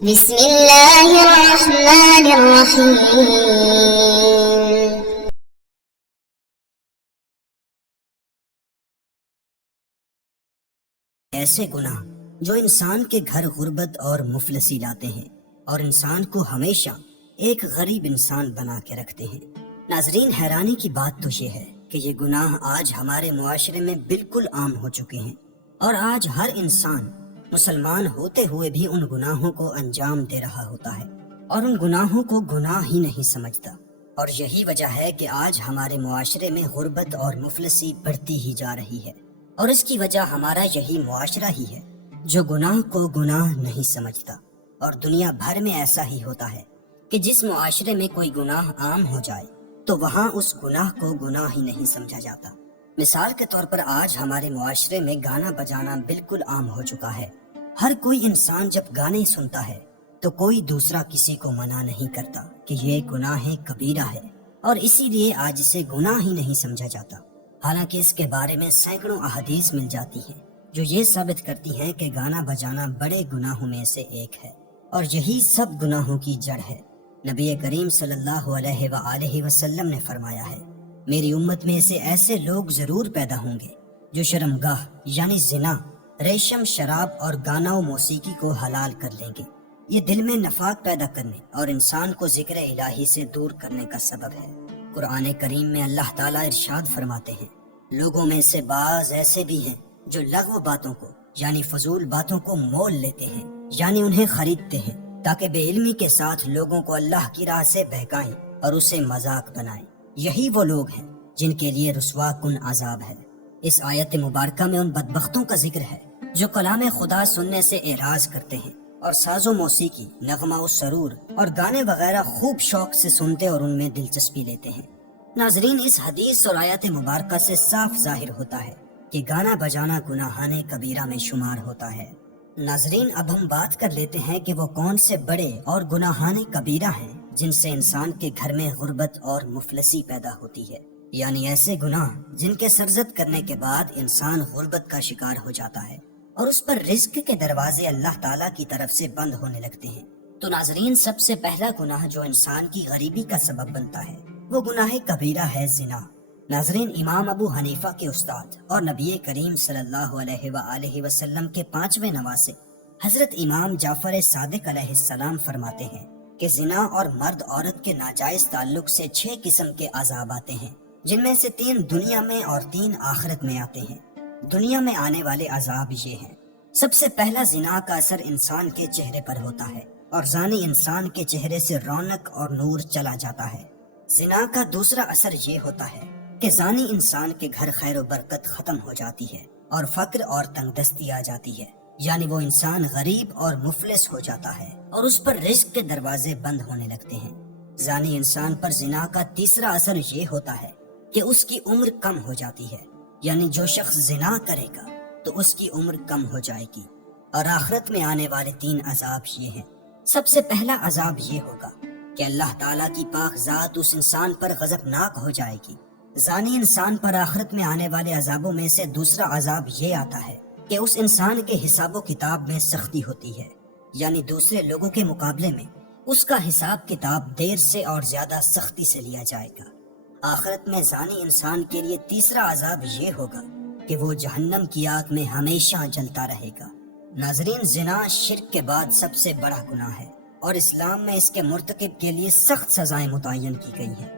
بسم اللہ الرحمن الرحیم۔ ایسے گناہ جو انسان کے گھر غربت اور مفلسی لاتے ہیں اور انسان کو ہمیشہ ایک غریب انسان بنا کے رکھتے ہیں۔ ناظرین، حیرانی کی بات تو یہ ہے کہ یہ گناہ آج ہمارے معاشرے میں بالکل عام ہو چکے ہیں، اور آج ہر انسان مسلمان ہوتے ہوئے بھی ان گناہوں کو انجام دے رہا ہوتا ہے اور ان گناہوں کو گناہ ہی نہیں سمجھتا۔ اور یہی وجہ ہے کہ آج ہمارے معاشرے میں غربت اور مفلسی بڑھتی ہی جا رہی ہے، اور اس کی وجہ ہمارا یہی معاشرہ ہی ہے جو گناہ کو گناہ نہیں سمجھتا۔ اور دنیا بھر میں ایسا ہی ہوتا ہے کہ جس معاشرے میں کوئی گناہ عام ہو جائے تو وہاں اس گناہ کو گناہ ہی نہیں سمجھا جاتا۔ مثال کے طور پر آج ہمارے معاشرے میں گانا بجانا بالکل عام ہو چکا ہے۔ ہر کوئی انسان جب گانے سنتا ہے تو کوئی دوسرا کسی کو منع نہیں کرتا کہ یہ گناہ کبیرہ ہے، اور اسی لیے آج اسے گناہ ہی نہیں سمجھا جاتا، حالانکہ اس کے بارے میں سینکڑوں احادیث مل جاتی ہیں جو یہ ثابت کرتی ہیں کہ گانا بجانا بڑے گناہوں میں سے ایک ہے، اور یہی سب گناہوں کی جڑ ہے۔ نبی کریم صلی اللہ علیہ وآلہ وسلم نے فرمایا ہے، میری امت میں سے ایسے لوگ ضرور پیدا ہوں گے جو شرمگاہ یعنی زنا، ریشم، شراب اور گانا و موسیقی کو حلال کر لیں گے۔ یہ دل میں نفاق پیدا کرنے اور انسان کو ذکر الہی سے دور کرنے کا سبب ہے۔ قرآن کریم میں اللہ تعالیٰ ارشاد فرماتے ہیں، لوگوں میں سے بعض ایسے بھی ہیں جو لغو باتوں کو یعنی فضول باتوں کو مول لیتے ہیں، یعنی انہیں خریدتے ہیں تاکہ بے علمی کے ساتھ لوگوں کو اللہ کی راہ سے بہکائیں اور اسے مذاق بنائیں۔ یہی وہ لوگ ہیں جن کے لیے رسوا کن عذاب ہے۔ اس آیت مبارکہ میں ان بدبختوں کا ذکر ہے جو کلام خدا سننے سے اعراض کرتے ہیں اور ساز و موسیقی، نغمہ و سرور اور گانے وغیرہ خوب شوق سے سنتے اور ان میں دلچسپی لیتے ہیں۔ ناظرین، اس حدیث اور آیت مبارکہ سے صاف ظاہر ہوتا ہے کہ گانا بجانا گناہان کبیرہ میں شمار ہوتا ہے۔ ناظرین، اب ہم بات کر لیتے ہیں کہ وہ کون سے بڑے اور گناہان کبیرہ ہیں جن سے انسان کے گھر میں غربت اور مفلسی پیدا ہوتی ہے، یعنی ایسے گناہ جن کے سرزد کرنے کے بعد انسان غربت کا شکار ہو جاتا ہے اور اس پر رزق کے دروازے اللہ تعالیٰ کی طرف سے بند ہونے لگتے ہیں۔ تو ناظرین، سب سے پہلا گناہ جو انسان کی غریبی کا سبب بنتا ہے وہ گناہ کبیرہ ہے زنا۔ ناظرین، امام ابو حنیفہ کے استاد اور نبی کریم صلی اللہ علیہ وآلہ وسلم کے 5ویں نواسے حضرت امام جعفر صادق علیہ السلام فرماتے ہیں کہ زنا اور مرد عورت کے ناجائز تعلق سے 6 قسم کے عذاب آتے ہیں، جن میں سے 3 دنیا میں اور 3 آخرت میں آتے ہیں۔ دنیا میں آنے والے عذاب یہ ہیں، سب سے پہلا زنا کا اثر انسان کے چہرے پر ہوتا ہے اور زانی انسان کے چہرے سے رونق اور نور چلا جاتا ہے۔ زنا کا دوسرا اثر یہ ہوتا ہے کہ زانی انسان کے گھر خیر و برکت ختم ہو جاتی ہے اور فقر اور تنگ دستی آ جاتی ہے، یعنی وہ انسان غریب اور مفلس ہو جاتا ہے اور اس پر رزق کے دروازے بند ہونے لگتے ہیں۔ زانی انسان پر زنا کا تیسرا اثر یہ ہوتا ہے کہ اس کی عمر کم ہو جاتی ہے، یعنی جو شخص زنا کرے گا تو اس کی عمر کم ہو جائے گی۔ اور آخرت میں آنے والے 3 عذاب یہ ہیں۔ سب سے پہلا عذاب یہ ہوگا کہ اللہ تعالیٰ کی پاک ذات اس انسان پر غضبناک ہو جائے گی۔ زانی انسان پر آخرت میں آنے والے عذابوں میں سے دوسرا عذاب یہ آتا ہے کہ اس انسان کے حساب و کتاب میں سختی ہوتی ہے، یعنی دوسرے لوگوں کے مقابلے میں اس کا حساب کتاب دیر سے اور زیادہ سختی سے لیا جائے گا۔ آخرت میں زانی انسان کے لیے تیسرا عذاب یہ ہوگا کہ وہ جہنم کی آگ میں ہمیشہ جلتا رہے گا۔ ناظرین، زنا شرک کے بعد سب سے بڑا گناہ ہے اور اسلام میں اس کے مرتکب کے لیے سخت سزائیں متعین کی گئی ہیں۔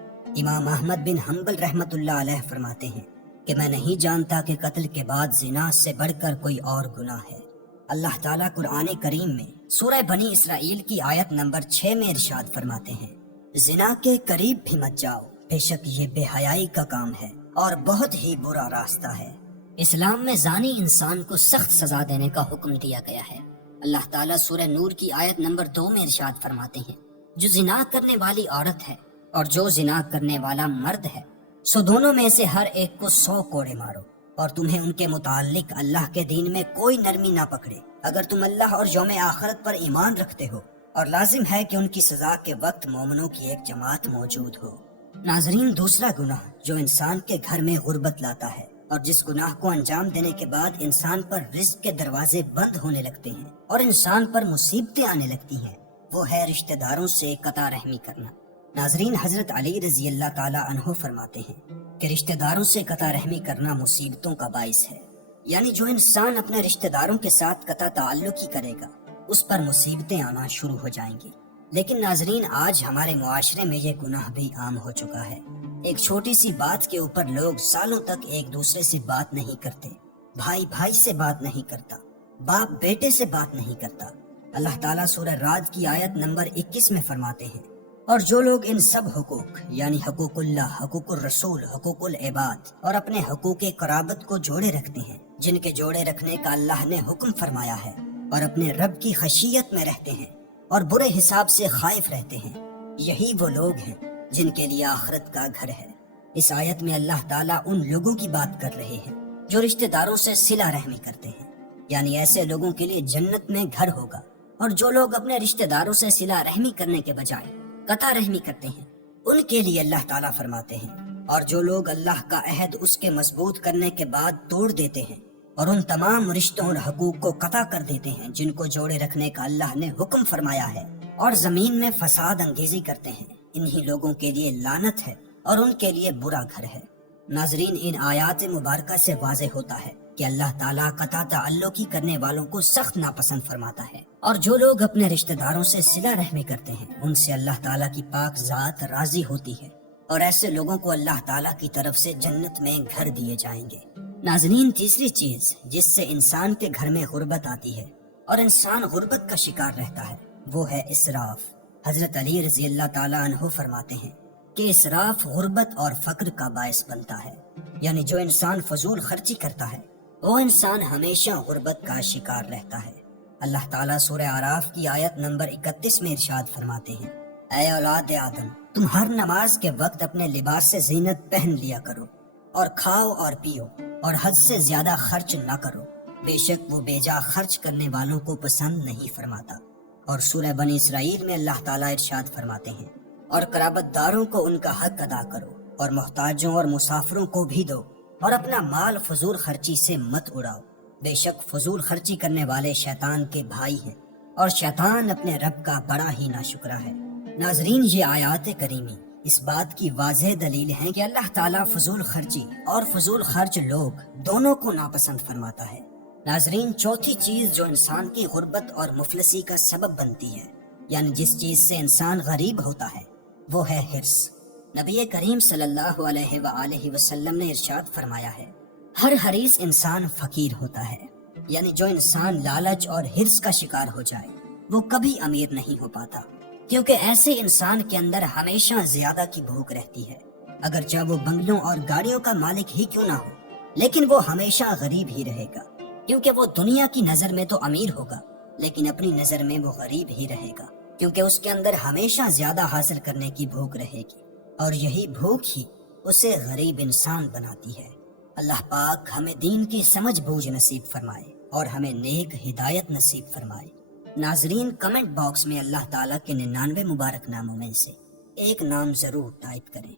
امام احمد بن حنبل رحمۃ اللہ علیہ فرماتے ہیں کہ میں نہیں جانتا کہ قتل کے بعد زنا سے بڑھ کر کوئی اور گناہ ہے۔ اللہ تعالیٰ قرآن کریم میں سورہ بنی اسرائیل کی آیت نمبر 6 میں ارشاد فرماتے ہیں، زنا کے قریب بھی مت جاؤ، بے شک یہ بے حیائی کا کام ہے اور بہت ہی برا راستہ ہے۔ اسلام میں زانی انسان کو سخت سزا دینے کا حکم دیا گیا ہے۔ اللہ تعالیٰ سورہ نور کی آیت نمبر 2 میں ارشاد فرماتے ہیں، جو زنا کرنے والی عورت ہے اور جو زنا کرنے والا مرد ہے، سو دونوں میں سے ہر ایک کو 100 کوڑے مارو، اور تمہیں ان کے متعلق اللہ کے دین میں کوئی نرمی نہ پکڑے اگر تم اللہ اور یوم آخرت پر ایمان رکھتے ہو، اور لازم ہے کہ ان کی سزا کے وقت مومنوں کی ایک جماعت موجود ہو۔ ناظرین، دوسرا گناہ جو انسان کے گھر میں غربت لاتا ہے اور جس گناہ کو انجام دینے کے بعد انسان پر رزق کے دروازے بند ہونے لگتے ہیں اور انسان پر مصیبتیں آنے لگتی ہیں وہ ہے رشتہ داروں سے قطع رحمی کرنا۔ ناظرین، حضرت علی رضی اللہ تعالی عنہ فرماتے ہیں کہ رشتہ داروں سے قطع رحمی کرنا مصیبتوں کا باعث ہے، یعنی جو انسان اپنے رشتہ داروں کے ساتھ قطع تعلق ہی کرے گا اس پر مصیبتیں آنا شروع ہو جائیں گی۔ لیکن ناظرین، آج ہمارے معاشرے میں یہ گناہ بھی عام ہو چکا ہے۔ ایک چھوٹی سی بات کے اوپر لوگ سالوں تک ایک دوسرے سے بات نہیں کرتے، بھائی بھائی سے بات نہیں کرتا، باپ بیٹے سے بات نہیں کرتا۔ اللہ تعالیٰ سورہ رعد کی آیت نمبر 21 میں فرماتے ہیں، اور جو لوگ ان سب حقوق یعنی حقوق اللہ، حقوق الرسول، حقوق العباد اور اپنے حقوق قرابت کو جوڑے رکھتے ہیں، جن کے جوڑے رکھنے کا اللہ نے حکم فرمایا ہے، اور اپنے رب کی خشیت میں رہتے ہیں اور برے حساب سے خائف رہتے ہیں، یہی وہ لوگ ہیں جن کے لیے آخرت کا گھر ہے۔ اس آیت میں اللہ تعالیٰ ان لوگوں کی بات کر رہے ہیں جو رشتہ داروں سے صلہ رحمی کرتے ہیں، یعنی ایسے لوگوں کے لیے جنت میں گھر ہوگا۔ اور جو لوگ اپنے رشتہ داروں سے صلہ رحمی کرنے کے بجائے قطع رحمی کرتے ہیں ان کے لیے اللہ تعالیٰ فرماتے ہیں، اور جو لوگ اللہ کا عہد اس کے مضبوط کرنے کے بعد توڑ دیتے ہیں اور ان تمام رشتوں اور حقوق کو قطع کر دیتے ہیں جن کو جوڑے رکھنے کا اللہ نے حکم فرمایا ہے، اور زمین میں فساد انگیزی کرتے ہیں، انہی لوگوں کے لیے لعنت ہے اور ان کے لیے برا گھر ہے۔ ناظرین، ان آیات مبارکہ سے واضح ہوتا ہے کہ اللہ تعالیٰ قطع تعلق ہی کرنے والوں کو سخت ناپسند فرماتا ہے، اور جو لوگ اپنے رشتہ داروں سے صلہ رحمی کرتے ہیں ان سے اللہ تعالیٰ کی پاک ذات راضی ہوتی ہے، اور ایسے لوگوں کو اللہ تعالیٰ کی طرف سے جنت میں گھر دیے جائیں گے۔ ناظرین، تیسری چیز جس سے انسان کے گھر میں غربت آتی ہے اور انسان غربت کا شکار رہتا ہے وہ ہے اسراف۔ حضرت علی رضی اللہ تعالیٰ عنہ فرماتے ہیں کہ اسراف غربت اور فقر کا باعث بنتا ہے، یعنی جو انسان فضول خرچی کرتا ہے وہ انسان ہمیشہ غربت کا شکار رہتا ہے۔ اللہ تعالیٰ سورہ اعراف کی آیت نمبر 31 میں ارشاد فرماتے ہیں، اے اولاد آدم، تم ہر نماز کے وقت اپنے لباس سے زینت پہن لیا کرو، اور کھاؤ اور پیو، اور حد سے زیادہ خرچ نہ کرو، بے شک وہ بیجا خرچ کرنے والوں کو پسند نہیں فرماتا۔ اور سورہ بنی اسرائیل میں اللہ تعالیٰ ارشاد فرماتے ہیں، اور قرابت داروں کو ان کا حق ادا کرو، اور محتاجوں اور مسافروں کو بھی دو، اور اپنا مال فضول خرچی سے مت اڑاؤ، بے شک فضول خرچی کرنے والے شیطان کے بھائی ہیں، اور شیطان اپنے رب کا بڑا ہی ناشکرا ہے۔ ناظرین، یہ آیات کریمی اس بات کی واضح دلیل ہے کہ اللہ تعالیٰ فضول خرچی اور فضول خرچ لوگ دونوں کو ناپسند فرماتا ہے۔ ناظرین، چوتھی چیز جو انسان کی غربت اور مفلسی کا سبب بنتی ہے، یعنی جس چیز سے انسان غریب ہوتا ہے، وہ ہے حرص۔ نبی کریم صلی اللہ علیہ وآلہ وسلم نے ارشاد فرمایا ہے، ہر حریص انسان فقیر ہوتا ہے، یعنی جو انسان لالچ اور حرص کا شکار ہو جائے وہ کبھی امیر نہیں ہو پاتا، کیونکہ ایسے انسان کے اندر ہمیشہ زیادہ کی بھوک رہتی ہے، اگرچہ وہ بنگلوں اور گاڑیوں کا مالک ہی کیوں نہ ہو، لیکن وہ ہمیشہ غریب ہی رہے گا، کیونکہ وہ دنیا کی نظر میں تو امیر ہوگا لیکن اپنی نظر میں وہ غریب ہی رہے گا، کیونکہ اس کے اندر ہمیشہ زیادہ حاصل کرنے کی بھوک رہے گی، اور یہی بھوک ہی اسے غریب انسان بناتی ہے۔ اللہ پاک ہمیں دین کی سمجھ بوجھ نصیب فرمائے اور ہمیں نیک ہدایت نصیب فرمائے۔ ناظرین، کمنٹ باکس میں اللہ تعالیٰ کے 99 مبارک ناموں میں سے ایک نام ضرور ٹائپ کریں۔